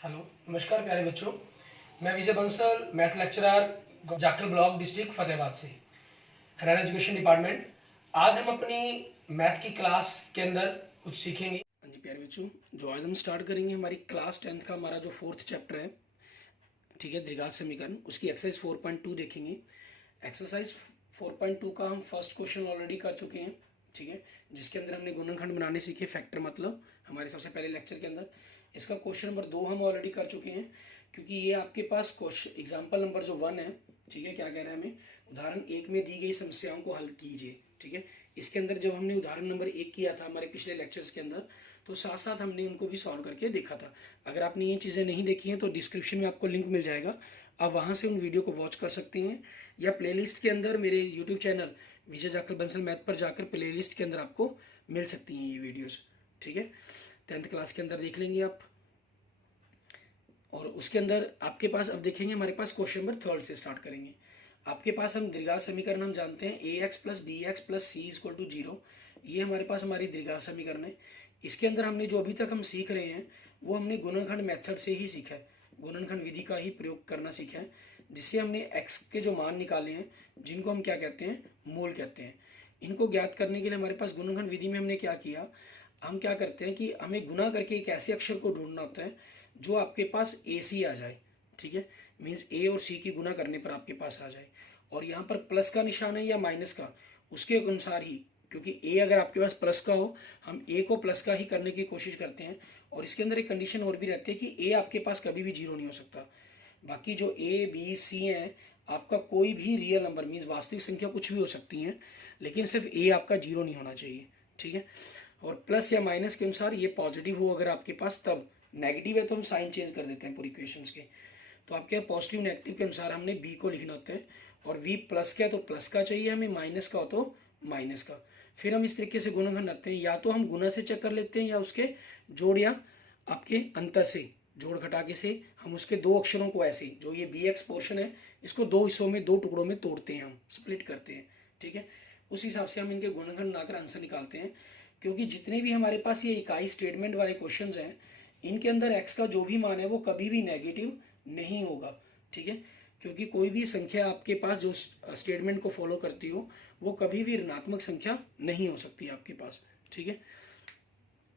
Hello, नमस्कार प्यारे बच्चों। मैं Vijay Bansal, math lecturer, Jakhal block, district Fatehabad से, हरियाणा एजुकेशन डिपार्टमेंट। आज हम अपनी मैथ की क्लास के अंदर कुछ सीखेंगे। हाँ जी प्यारे बच्चों, जो आज हम स्टार्ट करेंगे हमारी क्लास 10th का हमारा जो 4th चैप्टर है, ठीक है, द्विघात समीकरण, उसकी एक्सरसाइज 4.2 देखेंगे। एक्सरसाइज 4.2 का हम फर्स्ट क्वेश्चन ऑलरेडी कर चुके हैं, ठीक है, जिसके अंदर हमने गुणनखंड बनाने सीखे, फैक्टर मतलब हमारे सबसे पहले लेक्चर के अंदर। इसका क्वेश्चन नंबर 2 हम ऑलरेडी कर चुके हैं, क्योंकि ये आपके पास क्वेश्चन एग्जाम्पल नंबर जो 1 है, ठीक है, क्या कह रहा है हमें, उदाहरण 1 में दी गई समस्याओं को हल कीजिए, ठीक है। इसके अंदर जब हमने उदाहरण नंबर 1 किया था हमारे पिछले लेक्चर्स के अंदर, तो साथ साथ हमने उनको भी सॉल्व करके देखा था। अगर आपने ये चीज़ें नहीं देखी हैं तो डिस्क्रिप्शन में आपको लिंक मिल जाएगा, आप वहाँ से उन वीडियो को वॉच कर सकते हैं, या प्लेलिस्ट के अंदर मेरे यूट्यूब चैनल विजय जाखल बंसल मैथ पर जाकर प्लेलिस्ट के अंदर आपको मिल सकती हैं ये वीडियोस, ठीक है। 10th क्लास के अंदर देख लेंगे आप। और उसके अंदर आपके पास अब देखेंगे, हमारे पास क्वेश्चन नंबर 3 से स्टार्ट करेंगे। आपके पास हम द्विघात समीकरण हम जानते हैं A X plus B X plus C equal to 0। ये हमारे पास हमारी द्विघात समीकरण है। इसके अंदर हमने जो अभी तक हम सीख रहे हैं वो हमने गुणनखंड मेथड से ही सीखा है, गुणनखंड विधि का ही प्रयोग करना सीखा है, जिससे हमने एक्स के जो मान निकाले हैं, जिनको हम क्या कहते हैं, मूल कहते हैं। इनको ज्ञात करने के लिए हमारे पास गुणनखंड विधि में हमने क्या किया, हम क्या करते हैं कि हमें गुना करके एक ऐसे अक्षर को ढूंढना होता है जो आपके पास ए सी आ जाए, ठीक है, मीन्स ए और सी की गुना करने पर आपके पास आ जाए। और यहाँ पर प्लस का निशान है या माइनस का, उसके अनुसार ही, क्योंकि ए अगर आपके पास प्लस का हो, हम ए को प्लस का ही करने की कोशिश करते हैं। और इसके अंदर एक कंडीशन और भी रहती है कि ए आपके पास कभी भी जीरो नहीं हो सकता। बाकी जो ए बी सी हैं, आपका कोई भी रियल नंबर मीन्स वास्तविक संख्या कुछ भी हो सकती हैं, लेकिन सिर्फ ए आपका जीरो नहीं होना चाहिए, ठीक है। और प्लस या माइनस के अनुसार ये पॉजिटिव हो अगर आपके पास, तब नेगेटिव है तो हम साइन चेंज कर देते हैं पूरी इक्वेशंस के। तो आपके पॉजिटिव नेगेटिव के अनुसार हमने बी को लिखना होता है, और वी प्लस का है तो प्लस का चाहिए हमें, माइनस का हो तो माइनस का। फिर हम इस तरीके से गुणनखंड आते हैं, या तो हम गुना से चेक कर लेते हैं या उसके जोड़ या आपके अंतर से, जोड़ घटाके से हम उसके दो अक्षरों को ऐसे, जो ये बी एक्स पोर्शन है, इसको दो हिस्सों में, दो टुकड़ों में तोड़ते हैं, हम स्प्लिट करते हैं, ठीक है। उस हिसाब से हम इनके गुणनखंड बनाकर आंसर निकालते हैं। क्योंकि जितने भी हमारे पास ये इकाई स्टेटमेंट वाले क्वेश्चन हैं, इनके अंदर एक्स का जो भी मान है वो कभी भी नेगेटिव नहीं होगा, ठीक है। क्योंकि कोई भी संख्या आपके पास जो स्टेटमेंट को फॉलो करती हो, वो कभी भी ऋणात्मक संख्या नहीं हो सकती आपके पास, ठीक है।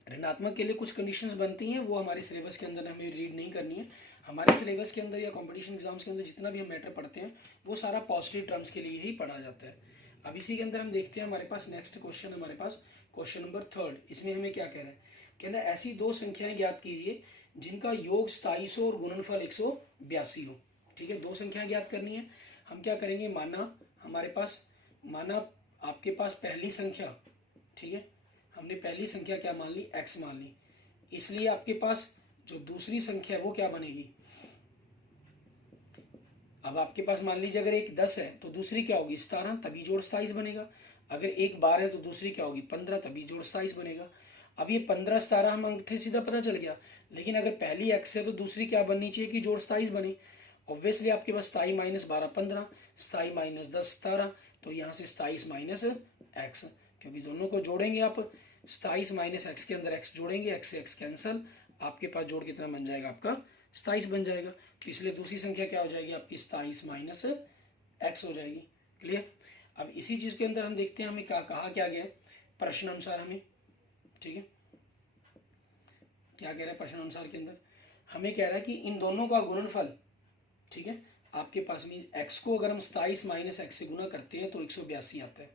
ऋणात्मक के लिए कुछ कंडीशंस बनती हैं, वो हमारे सिलेबस के अंदर हमें रीड नहीं करनी है। हमारे सिलेबस के अंदर या कंपटीशन एग्जाम्स के अंदर जितना भी हम मैटर पढ़ते हैं, वो सारा पॉजिटिव टर्म्स के लिए ही पढ़ा जाता है। अब इसी के अंदर हम देखते हैं, हमारे पास नेक्स्ट क्वेश्चन, हमारे पास क्वेश्चन नंबर 3। इसमें हमें क्या कह रहा है, कहना है ऐसी दो संख्याएं ज्ञात कीजिए जिनका योग 2700 और गुणनफल 182 हो, ठीक है। दो संख्याएं ज्ञात करनी है। हम क्या करेंगे, माना हमारे पास, माना आपके पास पहली संख्या, ठीक है, हमने पहली संख्या क्या मान ली, x मान ली, इसलिए आपके पास जो दूसरी संख्या है वो क्या बनेगी। अब आपके पास मान लीजिए अगर एक 10 है तो दूसरी क्या होगी 17, तभी जोड़ 27 बनेगा। अगर एक 12 है तो दूसरी क्या होगी 15, तभी जोड़ 27 बनेगा। अब ये 15 17 हम अंगूठे सीधा पता चल गया, लेकिन अगर पहली x है तो दूसरी क्या बननी चाहिए कि जोड़ 27 बने। ऑब्वियसली आपके पास 27 माइनस 12 15, 27 माइनस 10 17, तो यहाँ से 27 माइनस एक्स, क्योंकि दोनों को जोड़ेंगे आप, 27 माइनस एक्स के अंदर एक्स जोड़ेंगे, एक्स से एक्स कैंसल, आपके पास जोड़ कितना बन जाएगा, आपका 27 बन जाएगा। तो इसलिए दूसरी संख्या क्या हो जाएगी आपकी 27 माइनस एक्स हो जाएगी। क्लियर। अब इसी चीज के अंदर हम देखते हैं हमें क्या कहा क्या गया प्रश्न अनुसार हमें, ठीक है, क्या कह रहा है प्रश्न अनुसार के अंदर, हमें कह रहा है कि इन दोनों का गुणनफल, ठीक है, आपके पास में एक्स को अगर हम 27 माइनस एक्स से गुना करते हैं तो 182 आता है।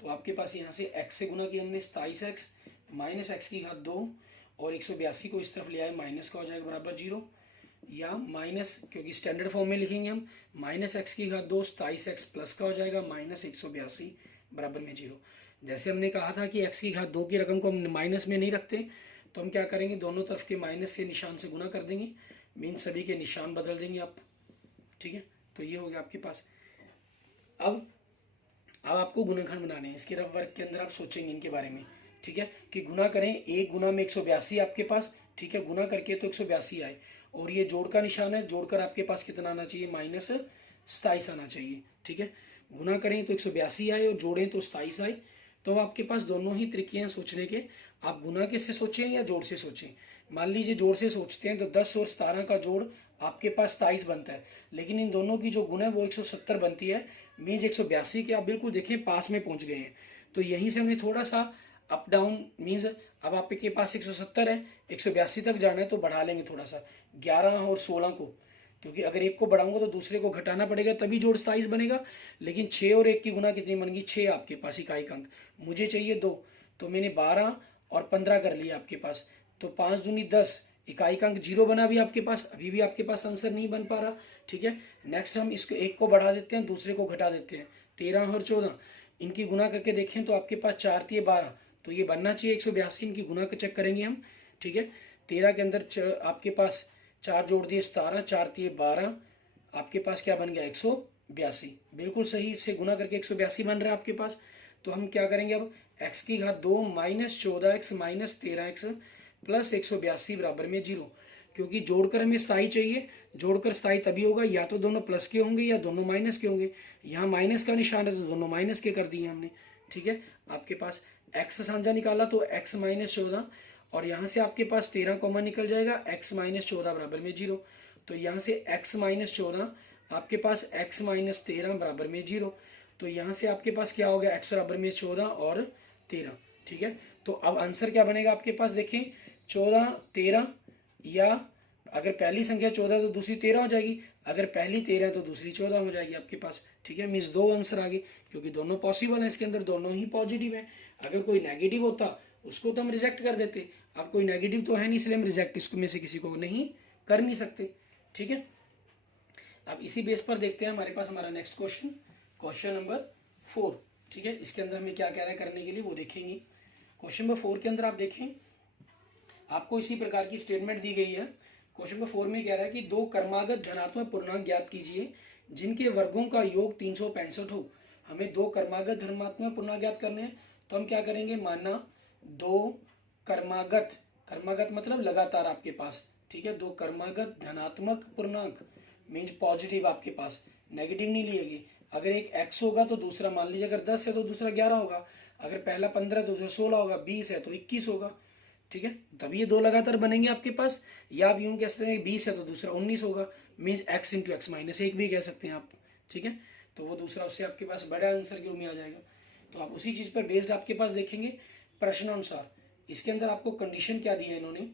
तो आपके पास यहाँ से x से गुना किया हमने 27x माइनस एक्स की घात 2, और 182 को इस तरफ ले आए, माइनस का हो जाएगा बराबर 0, या माइनस, क्योंकि स्टैंडर्ड फॉर्म में लिखेंगे हम, माइनस एक्स की घात 2 27x प्लस का हो जाएगा माइनस 182 बराबर में 0। जैसे हमने कहा था कि x की घात 2 की रकम को हम माइनस में नहीं रखते, तो हम क्या करेंगे, दोनों तरफ के माइनस के निशान से गुना कर देंगे, मीन सभी के निशान बदल देंगे आप, ठीक है। तो ये हो गया आपके पास। अब आपको गुणनखंड बनाने हैं, इसके रफ वर्क के अंदर आप सोचेंगे इनके बारे में, ठीक है, कि गुना करें, एक गुना में 182 आपके पास, ठीक है, गुना करके तो 182 आए, और ये जोड़ का निशान है, जोड़कर आपके पास कितना आना चाहिए, माइनस 27 आना चाहिए, ठीक है। गुना करें तो 182 आए और जोड़ें तो 27 आए। तो आपके पास दोनों ही तरीके हैं सोचने के, आप गुना के से सोचें या जोड़ से सोचें, मान लीजिए जोड़ से सोचते हैं तो 10 और 17 का जोड़ आपके पास 27 बनता है, लेकिन इन दोनों की जो गुण है वो 170 बनती है, मीन्स 182 के आप बिल्कुल देखें पास में पहुंच गए हैं। तो यहीं से हमने थोड़ा सा अप डाउन, मीन्स अब आपके पास 170 है, 182 तक जाना है तो बढ़ा लेंगे थोड़ा सा 11 और 16 को, क्योंकि अगर एक को बढ़ाऊंगा तो दूसरे को घटाना पड़ेगा तभी जोड़ 27 बनेगा। लेकिन 6 और 1 की गुना कितनी बन गई, 6 आपके पास इकाई अंक, मुझे चाहिए 2, तो मैंने 12 और 15 कर लिया आपके पास, तो 5 दूनी 10, इकाई का अंक 0 बना भी आपके पास, अभी भी आपके पास आंसर नहीं बन पा रहा। ठीक है, नेक्स्ट हम इसको एक को बढ़ा देते हैं, दूसरे को घटा देते हैं, 13 और 14 इनकी गुना करके देखें तो आपके पास 4 3 12, तो ये बनना चाहिए 182, इनकी गुना का चेक करेंगे हम। ठीक है, 13 के अंदर आपके पास 4 जोड़ दिए 17, 4 3 12, आपके पास क्या बन गया 182, बिल्कुल सही, इससे गुना करके 182 बन रहा है आपके पास। तो हम क्या करेंगे अब, x की घात 2 minus 14x minus 13x plus 182 बराबर में 0, क्योंकि जोड़कर हमें स्थाई चाहिए, जोड़कर स्थाई तभी होगा या तो दोनों प्लस के होंगे या दोनों माइनस के होंगे, यहाँ माइनस का निशान है तो दोनों माइनस के कर दिए हमने। ठीक है, आपके पास x साझा निकाला तो x माइनस 14, और यहाँ से आपके पास 13 कॉमन निकल जाएगा, x माइनस 14 बराबर में 0, तो यहाँ से x माइनस 14 आपके पास x माइनस 13 बराबर में 0, तो यहाँ से आपके पास क्या हो गया, x बराबर में 14 और 13। ठीक है, तो अब आंसर क्या बनेगा आपके पास, देखें 14 13, या अगर पहली संख्या 14 तो दूसरी 13 हो जाएगी, अगर पहली 13 है तो दूसरी 14 हो जाएगी आपके पास। ठीक है, मीन्स 2 आंसर आ गए, क्योंकि दोनों पॉसिबल हैं, इसके अंदर दोनों ही पॉजिटिव हैं। अगर कोई नेगेटिव होता उसको तो हम रिजेक्ट कर देते, अब कोई नेगेटिव तो है नहीं, इसलिए हम रिजेक्ट इसको में से किसी को नहीं कर नहीं सकते। ठीक है, अब इसी बेस पर देखते हैं हमारे पास हमारा नेक्स्ट क्वेश्चन, क्वेश्चन नंबर 4। ठीक है, इसके अंदर हमें क्या कह रहा है करने के लिए वो देखेंगे। क्वेश्चन नंबर 4 के अंदर आप देखें, आपको इसी प्रकार की स्टेटमेंट दी गई है। क्वेश्चन नंबर 4 में कह रहा है कि 2 क्रमागत धनात्मक पूर्णांक ज्ञात कीजिए जिनके वर्गों का योग 365 हो। हमें 2 क्रमागत धनात्मक पूर्णांक ज्ञात करने हैं, तो हम क्या करेंगे, माना 2 क्रमागत, क्रमागत मतलब लगातार आपके पास। ठीक है, 2 क्रमागत धनात्मक पूर्णांक मीन्स पॉजिटिव आपके पास, नेगेटिव नहीं लिएगी। अगर एक x होगा तो दूसरा, मान लीजिए अगर 10 है तो दूसरा 11 होगा, अगर पहला 15 है तो दूसरा 16 होगा, 20 है तो 21 होगा। ठीक है, तब ये 2 लगातार बनेंगे आपके पास, या आप यूं कह सकते हैं 20 है तो दूसरा 19 होगा, means x into x minus 1 भी कह सकते हैं आप। ठीक है, तो वो दूसरा उससे आपके पास बड़ा आंसर के रूप में आ जाएगा। तो आप उसी चीज़ पर बेस्ड आपके पास देखेंगे प्रश्नानुसार, इसके अंदर आपको कंडीशन क्या दी है इन्होंने।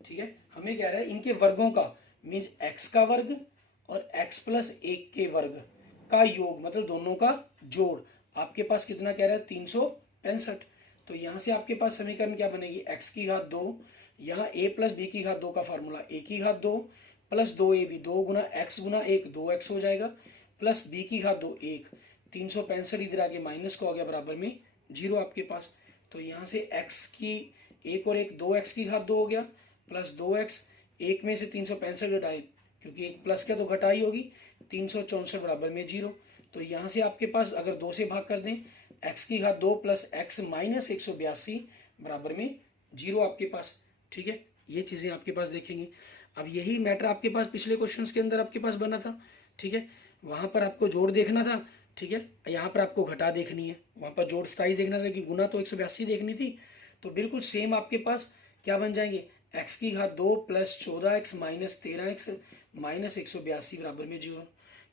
ठीक है, हमें कह रहा है इनके वर्गों का, मीन्स x का वर्ग और x प्लस 1 के वर्ग का योग, मतलब दोनों का जोड़ आपके पास कितना कह रहा है, 365। तो यहाँ से आपके पास समीकरण क्या बनेगी, x की घात 2, यहाँ a प्लस बी की घात 2 का फार्मूला a की घात 2 प्लस 2ab, 2 गुना x गुना 1 2x हो जाएगा, प्लस b की घात 2 1, 365 इधर आगे माइनस का हो गया बराबर में 0 आपके पास। तो यहाँ से x की 1 और 1 2x की घात 2 हो गया, प्लस 2x, 1 में से 365 घटाए, क्योंकि एक प्लस क्या तो घटाई होगी, 364 बराबर में 0। तो यहाँ से आपके पास अगर 2 से भाग कर दें, x की घात 2 प्लस x माइनस 182 बराबर में 0 आपके पास। ठीक है, ये चीज़ें आपके पास देखेंगे। अब यही मैटर आपके पास पिछले क्वेश्चंस के अंदर आपके पास बना था। ठीक है, वहाँ पर आपको जोड़ देखना था। ठीक है, यहाँ पर आपको घटा देखनी है, वहाँ पर जोड़ स्थाई देखना था कि गुना तो 182 देखनी थी। तो बिल्कुल सेम आपके पास क्या बन जाएंगे, x की घात 2 plus 14x minus 13x minus 182 बराबर में 0,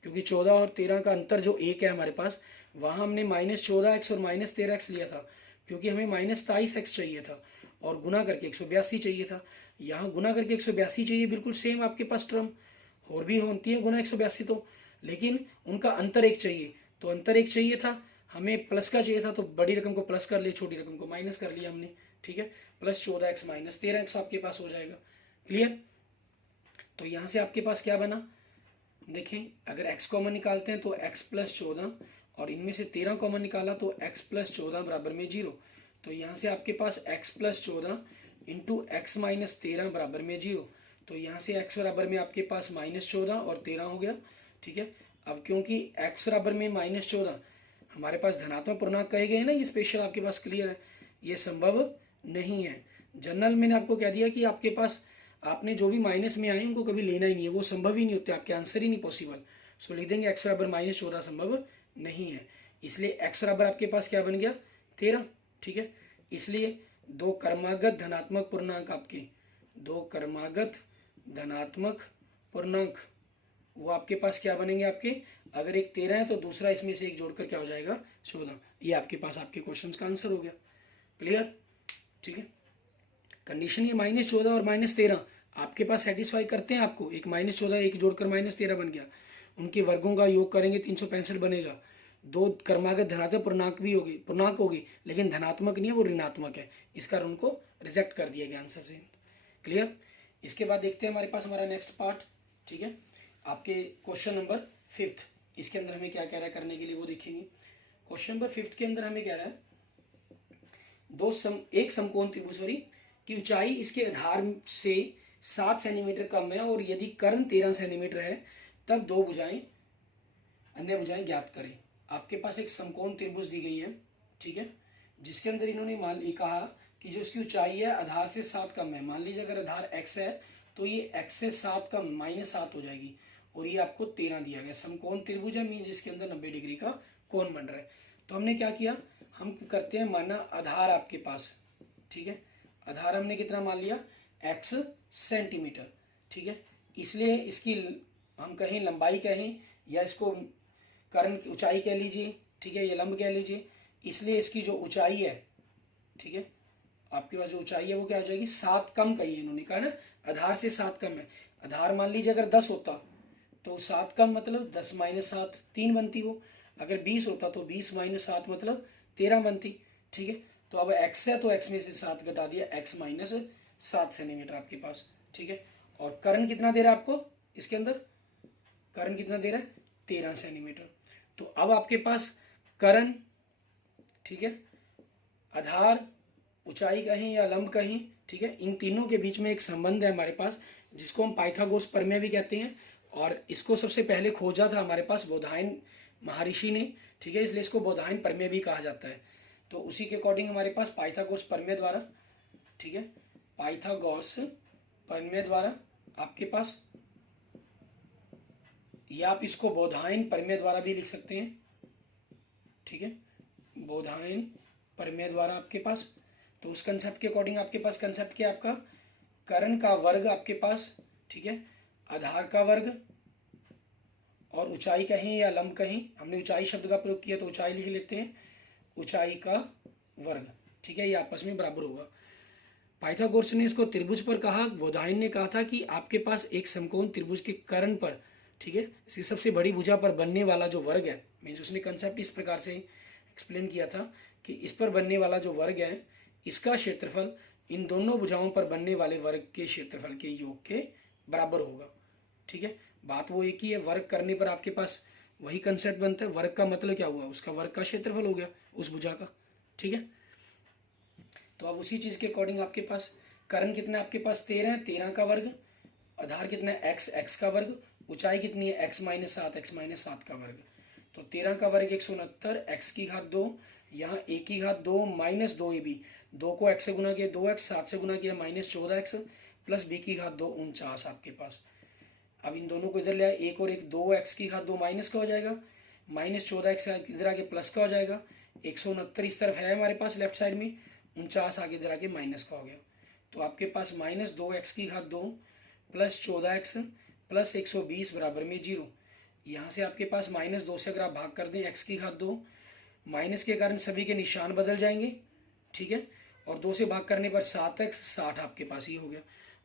क्योंकि 14 और 13 का अंतर जो 1 है हमारे पास, वहाँ हमने माइनस 14x और माइनस 13x लिया था, क्योंकि हमें माइनस 23x चाहिए था और गुना करके 182 चाहिए था। यहाँ गुना करके 182 चाहिए, बिल्कुल सेम आपके पास टर्म और भी होती है गुना 182 तो, लेकिन उनका अंतर 1 चाहिए, तो अंतर 1 चाहिए था, हमें प्लस का चाहिए था, तो बड़ी रकम को प्लस कर लिया, छोटी रकम को माइनस कर लिया हमने। ठीक है, प्लस 14x माइनस 13x आपके पास हो जाएगा। क्लियर, तो यहाँ से आपके पास क्या बना, देखें अगर x कॉमन निकालते हैं तो x प्लस 14, और इनमें से 13 कॉमन निकाला तो x प्लस 14 बराबर में 0। तो यहाँ से आपके पास x plus 14 into x minus 13 बराबर में 0। तो यहाँ से x बराबर में आपके पास माइनस 14 और 13 हो गया। ठीक है, अब क्योंकि x बराबर में माइनस 14 हमारे पास धनात्मक पूर्णांक कहे गए हैं ना, ये स्पेशल आपके पास क्लियर है, ये संभव नहीं है। जनरल मैंने आपको कह दिया कि आपके पास आपने जो भी माइनस में आए उनको कभी लेना ही नहीं है, वो संभव ही नहीं होते, आपके आंसर ही नहीं पॉसिबल। सो लिख देंगे x बराबर माइनस 14 संभव नहीं है, इसलिए x बराबर आपके पास क्या बन गया 13। ठीक है, इसलिए 2 क्रमागत धनात्मक पूर्णांक आपके दो क्रमागत धनात्मक पूर्णांक, वो आपके पास क्या बनेंगे आपके, अगर एक 13 है तो दूसरा इसमें से एक जोड़कर क्या हो जाएगा 14। ये आपके पास आपके क्वेश्चन का आंसर हो गया। क्लियर, ठीक है। कंडीशन ये -14 और -13 आपके पास सेटिस्फाई करते हैं आपको। एक -14 एक जोड़कर -13 बन गया, उनके वर्गों का योग करेंगे 365 बनेगा। दो क्रमागत धनात्मक पूर्णांक होगी लेकिन धनात्मक नहीं है, वो ऋणात्मक है, इस कारण उनको रिजेक्ट कर दिया गया आंसर से। क्लियर। इसके बाद देखते हैं हमारे पास हमारा नेक्स्ट पार्ट, ठीक है, आपके क्वेश्चन नंबर 5। इसके अंदर हमें क्या कह रहा है करने के लिए वो देखेंगे। क्वेश्चन नंबर 5 के अंदर हमें कह रहा है एक समकोण त्रिभुज की ऊंचाई इसके आधार से 7 सेंटीमीटर कम है और यदि कर्ण 13 सेंटीमीटर है तब दो भुजाएं अन्य भुजाएं ज्ञात करें। आपके पास एक समकोण त्रिभुज दी गई है, ठीक है, जिसके अंदर इन्होंने मान ली कहा कि जो इसकी ऊंचाई है आधार से 7 कम है। मान लीजिए अगर आधार x है तो ये x से 7 कम -7 हो जाएगी और ये आपको 13 दिया गया। समकोण त्रिभुज है मीन जिसके अंदर 90 डिग्री का कोण बन रहा है। तो हमने क्या किया, हम करते हैं माना आधार आपके पास, ठीक है, आधार हमने कितना मान लिया x सेंटीमीटर, ठीक है, इसलिए इसकी हम कहें लंबाई कहें या इसको कर्ण की ऊंचाई कह लीजिए, ठीक है, ये लंब कह लीजिए। इसलिए इसकी जो ऊंचाई है, ठीक है, आपके पास जो ऊंचाई है वो क्या हो जाएगी 7 कम कही है, इन्होंने कहा ना आधार से 7 कम है। आधार मान लीजिए अगर 10 होता तो 7 कम मतलब 10 - 7 3 बनती वो। अगर 20 होता तो 20 - 7 मतलब 13 बनती, ठीक है। तो अब x है तो x में से 7 घटा दिया, x - 7 सेंटीमीटर आपके पास, ठीक है। और कर्ण कितना दे रहा है आपको, इसके अंदर कर्ण कितना दे रहा है 13 सेंटीमीटर। तो अब आपके पास कर्ण, ठीक है, आधार, ऊंचाई कहें या लंब कहें, ठीक है, इन तीनों के बीच में एक संबंध है हमारे पास जिसको हम पाइथागोरस प्रमेय भी कहते हैं। और इसको सबसे पहले खोजा था हमारे पास बोधायन महर्षि ने, ठीक है, इसलिए इसको बोधायन प्रमेय भी कहा जाता है। तो उसी के अकॉर्डिंग हमारे पास पाइथागोरस प्रमेय द्वारा, ठीक है, पाइथागोरस प्रमेय द्वारा आपके पास, या आप इसको बोधायन प्रमेय द्वारा भी लिख सकते हैं, ठीक है, बोधायन प्रमेय द्वारा आपके पास। तो उस कंसेप्ट के अकॉर्डिंग आपके पास कंसेप्ट क्या है आपका, कर्ण का वर्ग आपके पास, ठीक है, आधार का वर्ग और ऊंचाई कहें या लंब कहें, हमने ऊंचाई शब्द का प्रयोग किया तो ऊंचाई लिख लेते हैं, ऊंचाई का वर्ग, ठीक है, ये आपस में बराबर होगा। पाइथागोरस ने इसको त्रिभुज पर कहा, बोधायन ने कहा था कि आपके पास एक समकोण त्रिभुज के कर्ण पर, ठीक है, इसकी सबसे बड़ी भुजा पर बनने वाला जो वर्ग है, मीन्स उसने कंसेप्ट इस प्रकार से एक्सप्लेन किया था कि इस पर बनने वाला जो वर्ग है इसका क्षेत्रफल इन दोनों भुजाओं पर बनने वाले वर्ग के क्षेत्रफल के योग के बराबर होगा, ठीक है। बात वो एक ही है, वर्ग करने पर आपके पास वही कंसेप्ट बनता है। वर्ग का मतलब क्या हुआ, उसका वर्ग का क्षेत्रफल हो गया उस भुजा का, ठीक है। तो अब उसी चीज़ के अकॉर्डिंग आपके पास कर्ण कितना है आपके पास 13 है, 13 का वर्ग, आधार कितना है x का वर्ग, ऊंचाई कितनी है x - 7 x - 7 का वर्ग। तो 13 का वर्ग 169, x की घात 2, यहाँ a की घात 2 - 2 ये भी 2 को x से गुना किया 2x, 7 से गुना किया -14x प्लस b की घात 2 49 आपके पास। अब इन दोनों को इधर ले आए, एक और एक 2x की घात 2 माइनस का हो जाएगा, -14x इधर आके प्लस का हो जाएगा, 169 इस तरफ है हमारे पास लेफ्ट साइड में, 49 आगे इधर आके माइनस का हो गया। तो आपके पास -2x की घात 2 प्लस 14x प्लस 120 बराबर में 0। यहाँ से आपके पास -2 से अगर आप भाग कर दें x की घात 2, माइनस के कारण सभी के निशान बदल जाएंगे, ठीक है, और 2 से भाग करने पर 7x 60 आपके पास ये हो गया।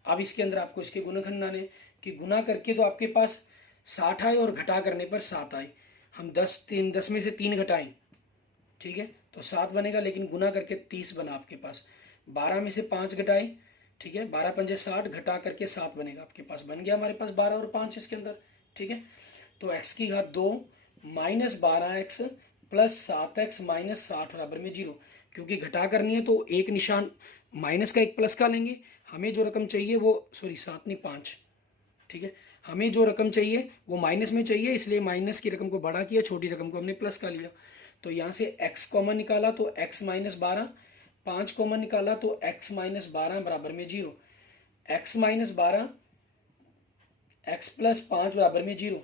अब इसके अंदर आपको इसके गुणनखंड आने कि गुना करके तो आपके पास 60 आए और घटा करने पर 7 आए। हम 10 में से 3 घटाएं, ठीक है, तो 7 बनेगा, लेकिन गुना करके 30 बना आपके पास। 12 में से 5 घटाएं, ठीक है, 12 पंजे 60 घटा करके 7 बनेगा आपके पास। बन गया हमारे पास 12 और 5 इसके अंदर, ठीक है। तो x की घात 2 -12x प्लस 7x -60 बराबर में 0। क्योंकि घटा करनी है तो एक निशान माइनस का एक प्लस का लेंगे। हमें जो रकम चाहिए वो 7 नहीं 5, ठीक है, हमें जो रकम चाहिए वो माइनस में चाहिए, इसलिए माइनस की रकम को बड़ा किया, छोटी रकम को हमने प्लस का लिया। तो यहाँ से x कॉमन निकाला तो x - 12, 5 कॉमन निकाला तो x - 12 बराबर में 0, x - 12 x प्लस 5 बराबर में 0।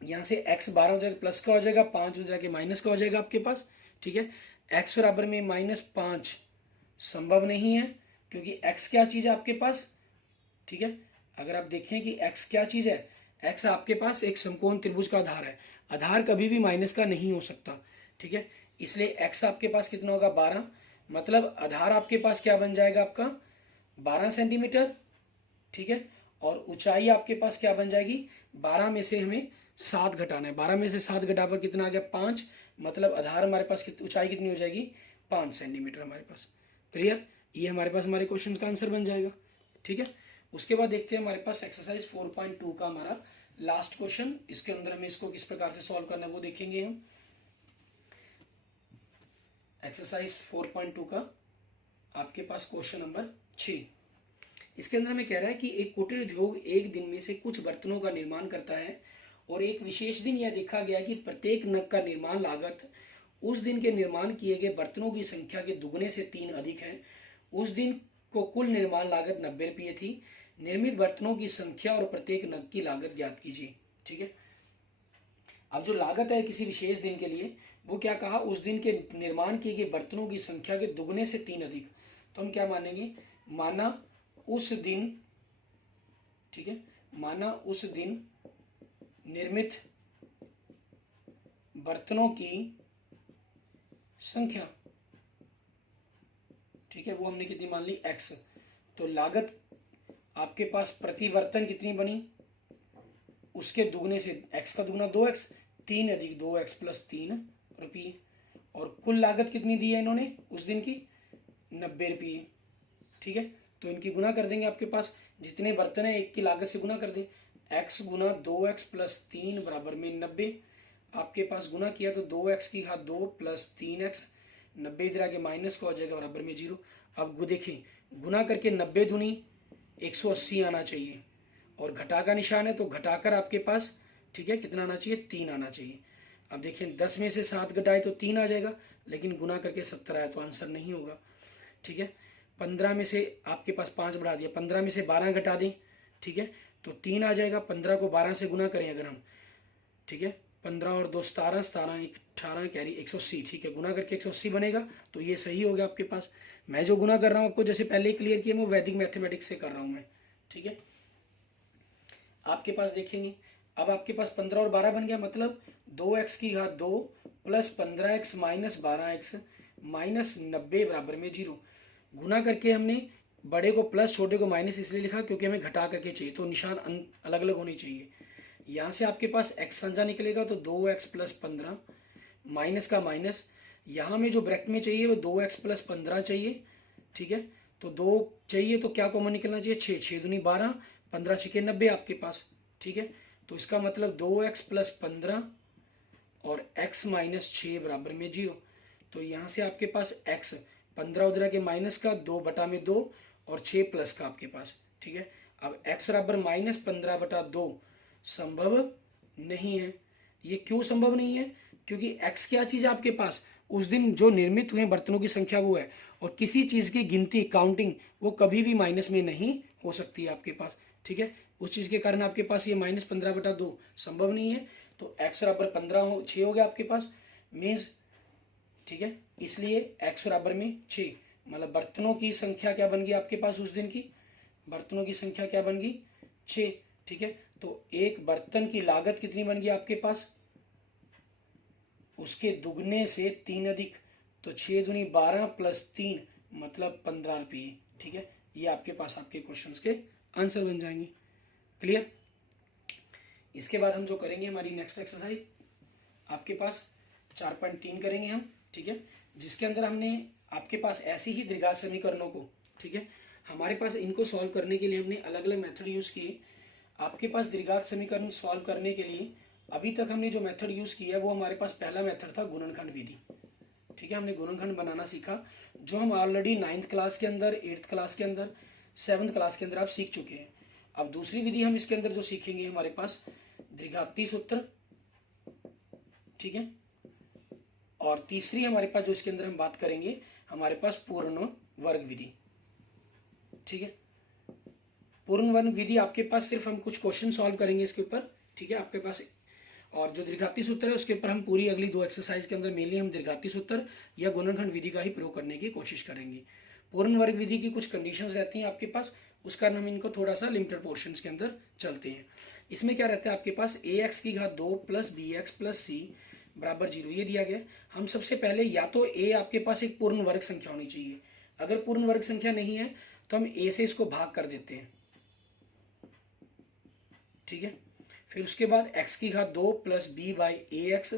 यहाँ से x 12 हो जाएगा प्लस का हो जाएगा, 5 हो जाएगा माइनस का हो जाएगा आपके पास, ठीक है। x बराबर में -5 संभव नहीं है, क्योंकि x क्या चीज़ है आपके पास ठीक है। अगर आप देखें कि x क्या चीज़ है, x आपके पास एक समकोण त्रिभुज का आधार है, आधार कभी भी माइनस का नहीं हो सकता, ठीक है। इसलिए x आपके पास कितना होगा 12, मतलब आधार आपके पास क्या बन जाएगा आपका 12 सेंटीमीटर, ठीक है। और ऊंचाई आपके पास क्या बन जाएगी, 12 में से हमें 7 घटाना है, 12 में से 7 घटा पर कितना आ गया 5, मतलब आधार हमारे पास ऊंचाई कितनी हो जाएगी 5 सेंटीमीटर हमारे पास। क्लियर, ये हमारे पास हमारे क्वेश्चन का आंसर बन जाएगा, ठीक है। उसके बाद देखते हैं हमारे पास एक्सरसाइज 4.2 का हमारा लास्ट क्वेश्चन। इसके अंदर हमें इसको किस प्रकार से सॉल्व करना है वो देखेंगे हम। एक्सरसाइज 4.2 का आपके पास क्वेश्चन नंबर 6। इसके अंदर हमें कह रहा है कि एक कुटीर उद्योग एक दिन में से कुछ बर्तनों का निर्माण करता है और एक विशेष दिन यह देखा गया कि प्रत्येक नग का निर्माण लागत उस दिन के निर्माण किए गए बर्तनों की संख्या के दुगने से 3 अधिक है। उस दिन को कुल निर्माण लागत 90 रुपये थी। निर्मित बर्तनों की संख्या और प्रत्येक नग की लागत ज्ञात कीजिए, ठीक है। अब जो लागत है किसी विशेष दिन के लिए, वो क्या कहा, उस दिन के निर्माण किए गए बर्तनों की संख्या के दुगने से 3 अधिक। तो हम क्या मानेंगे, माना उस दिन, ठीक है, माना उस दिन निर्मित बर्तनों की संख्या, ठीक है, वो हमने कितनी मान ली x। तो लागत आपके पास प्रति बर्तन कितनी बनी, उसके दुगने से, x का दुगना 2x, 3 अधिक 2x प्लस 3 रुपये। और कुल लागत कितनी दी है इन्होंने उस दिन की 90 रुपये, ठीक है। तो इनकी गुना कर देंगे, आपके पास जितने बर्तन है एक की लागत से गुना कर दें, x गुना 2x प्लस 3 बराबर में 90। आपके पास गुना किया तो 2x की घात 2 प्लस 3x, 90 इधर आके माइनस का हो जाएगा बराबर में 0। अब देखें गुना करके 90 दूनी 180 आना चाहिए, और घटा का निशान है तो घटाकर आपके पास, ठीक है, कितना आना चाहिए 3 आना चाहिए। अब देखें 10 में से 7 घटाए तो 3 आ जाएगा, लेकिन गुना करके 70 आया तो आंसर नहीं होगा, ठीक है। 15 में से आपके पास 5 बढ़ा दिया, 15 में से 12 घटा दें, ठीक है, तो 3 आ जाएगा। 15 को 12 से गुना करें अगर हम, ठीक है, 15 और 2 17, 17 1 18 कैरी 180, ठीक है, गुना करके 180 बनेगा। तो ये सही हो गया आपके पास। मैं जो गुना कर रहा हूँ आपको जैसे पहले ही क्लियर किया, मैं वैदिक मैथमेटिक्स से कर रहा हूँ मैं, ठीक है। आपके पास देखेंगे अब आपके पास 15 और 12 बन गया, मतलब 2x की घात 2 plus 15x minus 12x minus 90 बराबर में 0। गुना करके हमने बड़े को प्लस छोटे को माइनस इसलिए लिखा क्योंकि हमें घटा करके चाहिए, तो निशान अलग अलग होने चाहिए। यहाँ से आपके पास x संज्ञा निकलेगा तो 2x प्लस 15 माइनस का माइनस, यहाँ में जो ब्रैकेट में चाहिए वो 2x प्लस 15 चाहिए, ठीक है। तो 2 चाहिए तो क्या कॉमन निकलना चाहिए, 6, 6 दूनी 12, 15 छिके 90 आपके पास, ठीक है। तो इसका मतलब 2x प्लस 15 और x माइनस 6 बराबर में 0। तो यहाँ से आपके पास x 15 उधर के माइनस का 2 बटा में 2 और 6 प्लस का आपके पास, ठीक है। अब x बराबर माइनस 15 बटा 2 संभव नहीं है। ये क्यों संभव नहीं है, क्योंकि x क्या चीज़ है आपके पास, उस दिन जो निर्मित हुए बर्तनों की संख्या वो है, और किसी चीज़ की गिनती काउंटिंग वो कभी भी माइनस में नहीं हो सकती है आपके पास, ठीक है। उस चीज़ के कारण आपके पास ये माइनस 15 बटा 2 संभव नहीं है। तो x बराबर 15 6 हो गया आपके पास मीन्स, ठीक है। इसलिए x बराबर में 6, मतलब बर्तनों की संख्या क्या बन गई आपके पास उस दिन की, बर्तनों की संख्या क्या बन गई 6, ठीक है। तो एक बर्तन की लागत कितनी बन गई आपके पास, उसके दुगने से 3 अधिक, तो 6 दूनी 12 प्लस 3 मतलब 15 रुपये, ठीक है। ये आपके पास आपके क्वेश्चंस के आंसर बन जाएंगे। क्लियर। इसके बाद हम जो करेंगे हमारी नेक्स्ट एक्सरसाइज आपके पास 4.3 करेंगे हम, ठीक है, जिसके अंदर हमने आपके पास ऐसी ही द्विघात समीकरणों को, ठीक है, हमारे पास इनको सॉल्व करने के लिए हमने अलग अलग मेथड यूज़ किए। आपके पास द्विघात समीकरण सॉल्व करने के लिए अभी तक हमने जो मेथड यूज़ किया है वो हमारे पास पहला मेथड था गुणनखंड विधि, ठीक है। हमने गुणनखंड बनाना सीखा, जो हम ऑलरेडी 9th क्लास के अंदर, 8th क्लास के अंदर, 7th क्लास के अंदर आप सीख चुके हैं। अब दूसरी विधि हम इसके अंदर जो सीखेंगे हमारे पास द्विघाती सूत्र, ठीक है, और तीसरी हमारे पास जो इसके अंदर हम बात करेंगे हमारे पास पूर्ण वर्ग विधि, ठीक है। पूर्ण वर्ग विधि आपके पास सिर्फ हम कुछ क्वेश्चन सॉल्व करेंगे इसके ऊपर, ठीक है, आपके पास। और जो द्विघाती सूत्र है उसके ऊपर हम पूरी अगली 2 एक्सरसाइज के अंदर मेनली हम द्विघाती सूत्र या गुणनखंड विधि का ही प्रयोग करने की कोशिश करेंगे। पूर्ण वर्ग विधि की कुछ कंडीशंस रहती हैं आपके पास, उस कारण हम इनको थोड़ा सा लिमिटेड पोर्शंस के अंदर चलते हैं। इसमें क्या रहता है आपके पास ax की घात 2 प्लस bx प्लस c बराबर 0, ये दिया गया। हम सबसे पहले या तो a आपके पास एक पूर्ण वर्ग संख्या होनी चाहिए, अगर पूर्ण वर्ग संख्या नहीं है तो हम a से इसको भाग कर देते हैं, ठीक है। फिर उसके बाद x की घात 2 plus b by A x,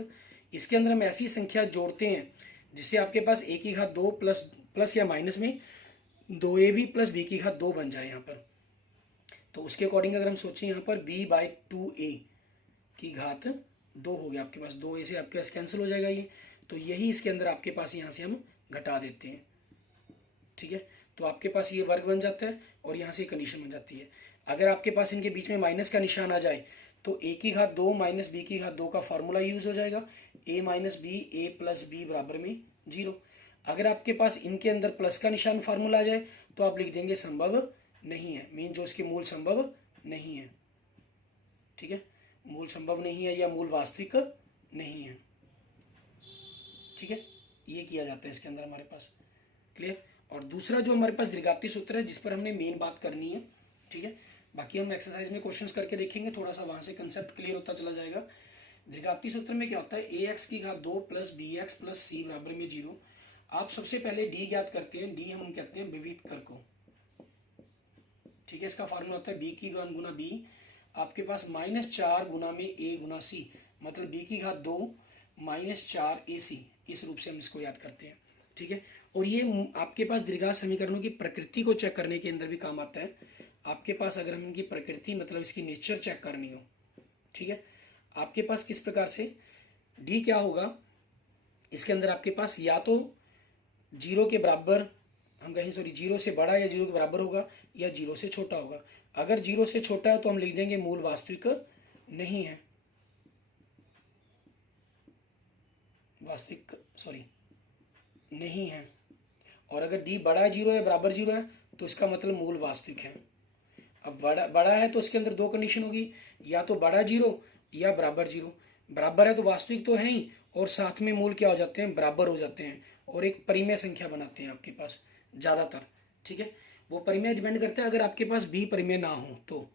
इसके अंदर हम ऐसी संख्या जोड़ते हैं जिससे आपके पास a की घात 2 प्लस या माइनस में 2ab प्लस b की घात 2 बन जाए यहाँ पर। तो उसके अकॉर्डिंग अगर हम सोचें यहाँ पर b बाई 2a की घात 2 हो गया आपके पास, 2a से आपके पास कैंसिल हो जाएगा ये, तो यही इसके अंदर आपके पास यहाँ से हम घटा देते हैं, ठीक है। तो आपके पास ये वर्ग बन जाता है और यहाँ से कंडीशन बन जाती है। अगर आपके पास इनके बीच में माइनस का निशान आ जाए तो a की घात 2 माइनस b की घात 2 का फॉर्मूला यूज हो जाएगा, a minus b a plus b बराबर में 0। अगर आपके पास इनके अंदर प्लस का निशान फार्मूला आ जाए तो आप लिख देंगे संभव नहीं है, मीन जो इसके मूल संभव नहीं है, ठीक है। मूल संभव नहीं है या मूल वास्तविक नहीं है, ठीक है। ये किया जाता है इसके अंदर हमारे पास, क्लियर। और दूसरा जो हमारे पास द्विघाती सूत्र है जिस पर हमने मेन बात करनी है, ठीक है। बाकी हम एक्सरसाइज में क्वेश्चंस करके देखेंगे, थोड़ा सा वहां से कंसेप्ट क्लियर होता चला जाएगा। द्विघाती सूत्र में क्या होता है, ए एक्स की घात 2 प्लस बी एक्स प्लस सी बराबर में 0। आप सबसे पहले डी ज्ञात करते हैं, डी हम कहते हैं विविध कर को, ठीक है। इसका फार्मूला होता है बी की घात गुना बी, आपके पास -4 गुना में ए गुना सी, मतलब बी की घात 2 -4 ए सी, इस रूप से हम इसको याद करते हैं, ठीक है। और ये आपके पास द्विघात समीकरणों की प्रकृति को चेक करने के अंदर भी काम आता है। आपके पास अगर हम इनकी प्रकृति मतलब इसकी नेचर चेक करनी हो, ठीक है, आपके पास किस प्रकार से डी क्या होगा, इसके अंदर आपके पास या तो 0 के बराबर हम कहें, सॉरी 0 से बड़ा या 0 के बराबर होगा या 0 से छोटा होगा। अगर 0 से छोटा है तो हम लिख देंगे मूल वास्तविक नहीं है, नहीं है। और अगर डी बड़ा है 0 है बराबर 0 है तो इसका मतलब मूल वास्तविक है। अब बड़ा है तो इसके अंदर दो कंडीशन होगी, या तो बड़ा 0 या बराबर 0। बराबर है तो वास्तविक तो है ही, और साथ में मूल क्या हो जाते हैं, बराबर हो जाते हैं और एक परिमेय संख्या बनाते हैं आपके पास ज़्यादातर, ठीक है। वो परिमेय डिपेंड करता है अगर आपके पास बी परिमेय ना हो तो,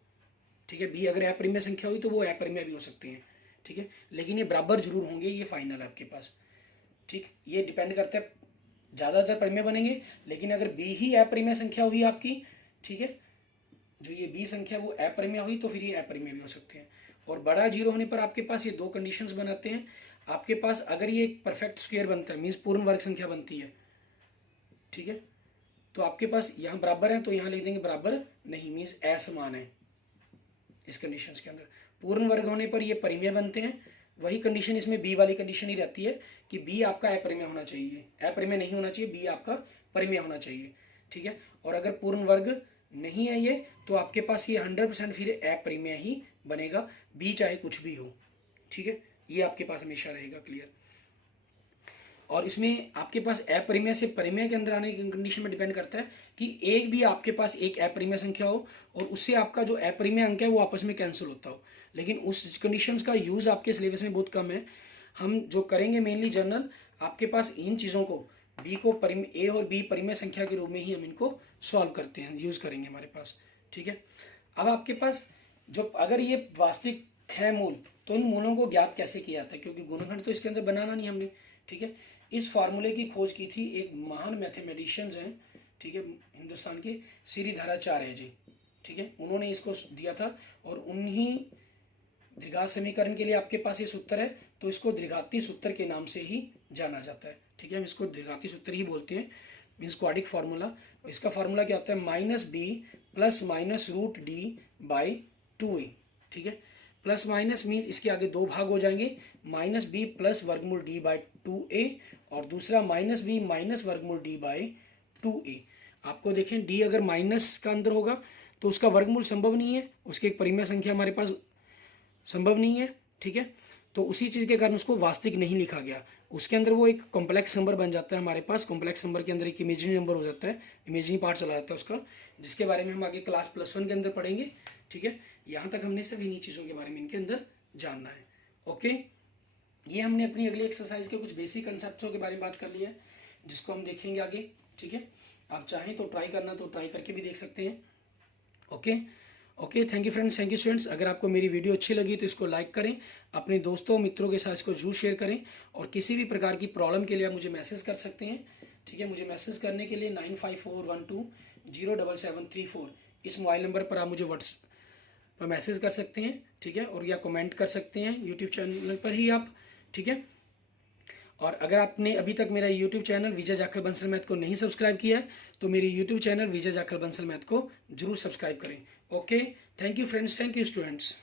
ठीक है। बी अगर अपरिमेय संख्या हुई तो वो अपरिमेय भी हो सकते हैं, ठीक है, लेकिन ये बराबर जरूर होंगे, ये फाइनल है आपके पास, ठीक। ये डिपेंड करता है, ज़्यादातर परिमेय बनेंगे, लेकिन अगर बी ही अपरिमेय संख्या हुई आपकी, ठीक है, जो ये बी संख्या वो अपरिमेय हुई तो फिर ये अपरिमेय भी हो सकते हैं। और बड़ा 0 होने पर आपके पास ये दो कंडीशंस बनाते हैं। आपके पास अगर ये एक परफेक्ट स्क्वायर बनता है, मीन्स पूर्ण वर्ग संख्या बनती है, ठीक है, तो आपके पास यहाँ बराबर है तो यहाँ लिख देंगे बराबर नहीं, मीन्स असमान है। इस कंडीशंस के अंदर पूर्ण वर्ग होने पर ये परिमेय बनते हैं। वही कंडीशन इसमें बी वाली कंडीशन ही रहती है कि बी आपका अपरिमेय होना चाहिए, अपरिमेय नहीं होना चाहिए, बी आपका परिमेय होना चाहिए, ठीक है। और अगर पूर्ण वर्ग नहीं है ये तो आपके पास ये 100% फिर अपरिमेय ही बनेगा, बी चाहे कुछ भी हो, ठीक है। ये आपके पास हमेशा रहेगा, क्लियर। और इसमें आपके पास अपरिमेय से परिमेय के अंदर आने की कंडीशन में डिपेंड करता है कि एक भी आपके पास एक अपरिमेय संख्या हो और उससे आपका जो अपरिमेय अंक है वो आपस में कैंसिल होता हो। लेकिन उस कंडीशंस का यूज़ आपके सिलेबस में बहुत कम है। हम जो करेंगे मेनली जनरल, आपके पास इन चीज़ों को बी को ए और बी परिमेय संख्या के रूप में ही हम इनको सॉल्व करते हैं, यूज़ करेंगे हमारे पास, ठीक है। अब आपके पास जो अगर ये वास्तविक है मूल, तो इन मूलों को ज्ञात कैसे किया जाता है, क्योंकि गुणनखंड तो इसके अंदर बनाना नहीं हमने, ठीक है। इस फार्मूले की खोज की थी एक महान मैथमेटिशियंस हैं, ठीक है, हिंदुस्तान के श्रीधराचार्य जी, ठीक है, उन्होंने इसको दिया था। और उन्हीं द्विघात समीकरण के लिए आपके पास ये सूत्र है, तो इसको द्विघाती सूत्र के नाम से ही जाना जाता है, ठीक है। हम इसको द्विघाती सूत्र ही बोलते हैं, मीन्स क्वाड्रिक फार्मूला। इसका फार्मूला क्या होता है, -b plus minus root d by 2a, ठीक है। प्लस माइनस मीन्स इसके आगे दो भाग हो जाएंगे, -b प्लस वर्गमूल d बाई 2a और दूसरा -b माइनस वर्गमूल d बाई 2a। आपको देखें d अगर माइनस का अंदर होगा तो उसका वर्गमूल संभव नहीं है, उसकी एक परिमेय संख्या हमारे पास संभव नहीं है, ठीक है। तो उसी चीज़ के कारण उसको वास्तविक नहीं लिखा गया, उसके अंदर वो एक कॉम्प्लेक्स नंबर बन जाता है हमारे पास। कॉम्प्लेक्स नंबर के अंदर एक इमेजिनरी नंबर हो जाता है, इमेजिनरी पार्ट चला जाता है उसका, जिसके बारे में हम आगे क्लास +1 के अंदर पढ़ेंगे, ठीक है। यहाँ तक हमने सिर्फ इन्हीं चीज़ों के बारे में इनके अंदर जानना है, ओके। ये हमने अपनी अगली एक्सरसाइज के कुछ बेसिक कंसेप्टों के बारे में बात कर लिया है, जिसको हम देखेंगे आगे, ठीक है। आप चाहें तो ट्राई करना तो ट्राई करके भी देख सकते हैं, okay okay, thank you friends, thank you students. अगर आपको मेरी वीडियो अच्छी लगी तो इसको लाइक करें, अपने दोस्तों मित्रों के साथ इसको जरूर शेयर करें, और किसी भी प्रकार की प्रॉब्लम के लिए आप मुझे मैसेज कर सकते हैं। ठीक है, मुझे मैसेज करने के लिए 9541207734 इस मोबाइल नंबर पर आप मुझे व्हाट्सएप पर मैसेज कर सकते हैं। ठीक है, और या कमेंट कर सकते हैं यूट्यूब चैनल पर ही आप। ठीक है, और अगर आपने अभी तक मेरा यूट्यूब चैनल विजय जाखल बंसल मैथ को नहीं सब्सक्राइब किया है तो मेरी यूट्यूब चैनल विजय जाखल बंसल मैथ को जरूर सब्सक्राइब करें। Okay, thank you friends, thank you students.